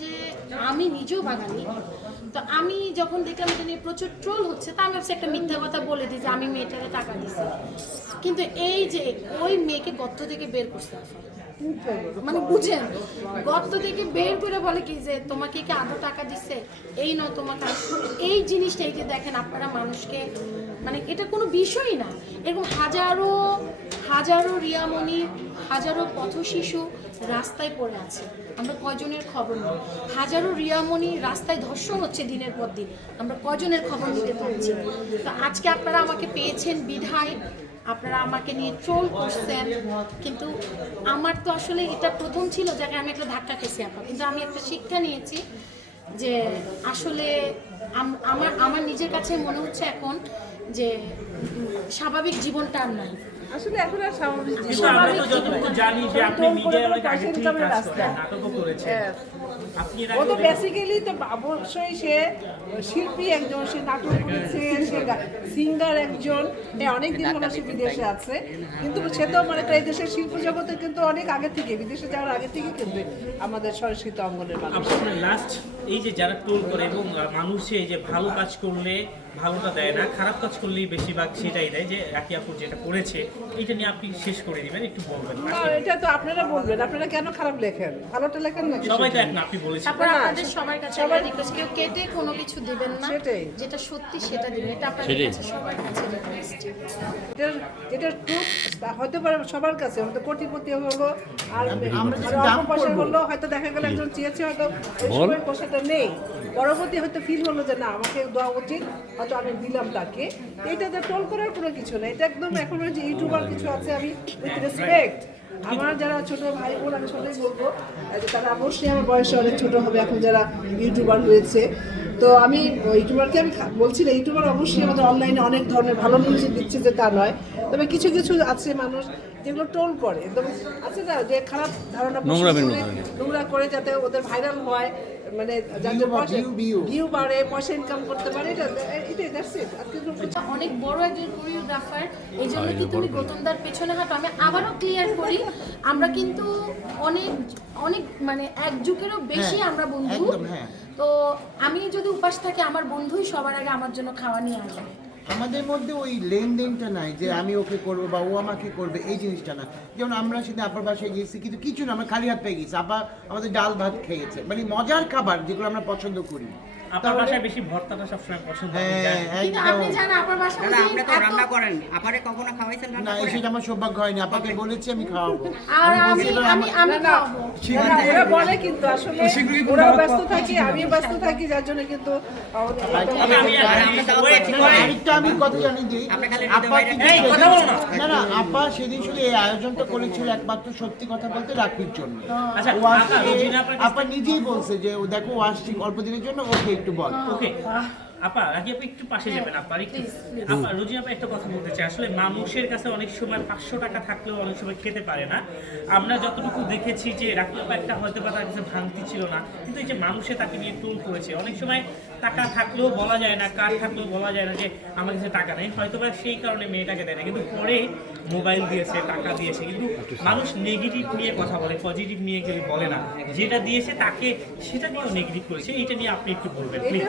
যে আমি নিজেও বাঙালি, তো আমি যখন দেখলাম এটা নিয়ে প্রচুর ট্রোল হচ্ছে, তা আমি একটা মিথ্যা কথা বলে দিই যে আমি মেয়েটাকে টাকা দিছি। কিন্তু এই যে ওই মেয়েকে গর্ত থেকে বের আফা। মানে বুঝেন গর্ত থেকে বের করে বলে কি যে, তোমাকে কি আদৌ টাকা দিচ্ছে এই নয় তোমাকে এই জিনিসটা এই যে দেখেন আপনারা মানুষকে মানে এটা কোনো বিষয়ই না। এরকম হাজারো হাজারো রিয়ামণি, হাজারো পথ শিশু রাস্তায় পড়ে আছে। আমরা কজনের খবর নেই? হাজারো রিয়ামণি রাস্তায় ধর্ষণ হচ্ছে দিনের পর দিন। আমরা কজনের খবর নিতে পারছি? তো আজকে আপনারা আমাকে পেয়েছেন বিধায়। আপনারা আমাকে নিয়ে ট্রোল করছেন। কিন্তু আমার তো আসলে এটা প্রথম ছিল যাকে আমি একটা ধাক্কা খেয়েছি আপা কিন্তু আমি একটা শিক্ষা নিয়েছি যে আসলে আমার আমার নিজের কাছে মনে হচ্ছে এখন যে স্বাভাবিক জীবনটা আর নাই। আসলে এখন আর স্বাভাবিক আমরা তো যতটুকু জানি যে আপনি মিডিয়ায় অনেক আগে পয়সা থেকে কাজ করেন নাটকও করেছেন হ্যাঁ। ও তো বেসিক্যালি তো অবশ্যই সে শিল্পী একজন সে নাটক করেছে সে সিঙ্গার একজন। হ্যাঁ অনেক দিন সে বিদেশে আছে। কিন্তু সে তো মানে এই দেশের শিল্প জগতে কিন্তু অনেক আগে থেকে বিদেশে যাওয়ার আগে থেকে কিন্তু আমাদের সংস্কৃত অঙ্গনের মানুষ। লাস্ট এই যে যারা টোল করে এবং মানুষে যে ভালো কাজ করলে ভালোটা দেয় না খারাপ কাজ করলেই বেশিরভাগ সেটাই দেয় যে রাকি আপুর যেটা করেছে এটা নিয়ে আপনি শেষ করে দিবেন একটু বলবেন। এটা তো আপনারা বলবেন আপনারা কেন খারাপ লেখেন? ভালোটা লেখেন না সবাই তো এক না আপনি বলেছেন। তারপর আপনাদের সবার কাছে সবার- রিকোয়েস্ট কেউ কেটে কোনো কিছু দিবেন না সেটাই। যেটা সত্যি সেটা দিবেন এটা আপনাদের কাছে সবার কাছে রিকোয়েস্ট এটার এটার ট্রুথ হতে পারে সবার কাছে হয়তো কোটিপতি হলো আর আমরা অল্প দাম পয়সা। হলো হয়তো দেখা গেল একজন চেয়েছে হয়তো ওই সময় পয়সাটা নেই। পরবর্তী হয়তো ফিল হলো যে না আমাকে দেওয়া উচিত। হয়তো আমি দিলাম তাকে। এটাতে টোল করার কোনো কিছু না এটা একদম এখন যে ইউটিউবার কিছু আছে, আমি উইথ রেসপেক্ট আমার যারা ছোট ভাই বোন, আমি সবাই বলব যে তারা অবশ্যই আমার বয়সে অনেক ছোট হবে এখন যারা ইউটিউবার হয়েছে তো আমি, ইউটিউবারকে আমি বলছি না, ইউটিউবার অবশ্যই আমাদের অনলাইনে অনেক ধরনের ভালো নিউজ দিচ্ছে যে তা নয়। তবে কিছু কিছু আছে মানুষ যেগুলো টোল করে একদম আছে না যে খারাপ ধারণা। নোংরা করে যাতে ওদের ভাইরাল হয় মানে। ভিউ বাড়ে পয়সা ইনকাম করতে পারে এটা এটাই দ্যাটস ইট অনেক বড় একজন কোরিওগ্রাফার এই জন্য কি তুমি গৌতমদার পেছনে হাঁটো আমি আবারও ক্লিয়ার করি আমরা কিন্তু অনেক অনেক মানে এক যুগেরও বেশি হ্যাঁ, আমরা বন্ধু হ্যাঁ। তো আমি যদি উপাস থাকি আমার বন্ধুই সবার আগে আমার জন্য খাওয়া নিয়ে আসে আমাদের মধ্যে ওই লেনদেনটা নাই যে আমি ওকে করব বা ও আমাকে করবে, এই জিনিসটা না। যেমন আমরা সেদিন আপার বাসায় গিয়েছি, কিন্তু কিছু না, আমরা খালি হাত পেয়ে গেছি। আপা আমাদের ডাল ভাত খেয়েছে। মানে মজার খাবার যেগুলো আমরা পছন্দ করি। আপনার বাসায় বেশি ভর্তাটা সবসময় পছন্দ আমি জানি। কিন্তু আপনি জানেন আপনার বাসা না না আপনি তো রান্না করেন আপারে কখনো খাওয়াইছেন রান্না করে সেটা আমার সৌভাগ্য হয়নি। আপাকে বলেছি আমি খাওয়াবো। আর আমি আমি আমি আমার- আমি না, না। খাওয়াবো। ওরা ওরা বলে কিন্তু আসলে ওরা ব্যস্ত থাকি আমি ব্যস্ত থাকি যার জন্য কিন্তু আমাদের তবে আমি আর আপনি তাও wait, ঠিক না, করেন। আরেকটা আমি কথা জানি দিই আপা সেদিন- না। না না আপা সেদিন শুধু এই আয়োজনটা করেছিল একমাত্র সত্যি কথা বলতে রাখির জন্য। আচ্ছা, আপা, নিজেই বলছে যে ও দেখো ও আসছে অল্প দিনের জন্য ওকে একটু বল। ওকে আপা রাকি আপু একটু পাশে যাবেন আপা একটু. আপা রোজি আপা একটা কথা বলতে চাই। আসলে মানুষের কাছে অনেক সময় পাঁচশো টাকা থাকলেও অনেক সময় খেতে পারে না। আমরা যতটুকু দেখেছি যে রাকি আপা একটা হয়তো বা তার কাছে ভাঙতি ছিল না কিন্তু এই যে মানুষে তাকে নিয়ে টোল করেছে অনেক সময় টাকা থাকলেও বলা যায় না কার থাকলেও বলা যায় না যে আমার কাছে টাকা নেই। হয়তো বা সেই কারণে মেয়েটাকে দেয় না কিন্তু পরে মোবাইল দিয়েছে টাকা দিয়েছে। কিন্তু মানুষ নেগেটিভ নিয়ে কথা বলে পজিটিভ নিয়ে কেউ বলে না। যেটা দিয়েছে তাকে সেটা নিয়েও নেগেটিভ করেছে। এটা নিয়ে আপনি একটু বলবেন প্লিজ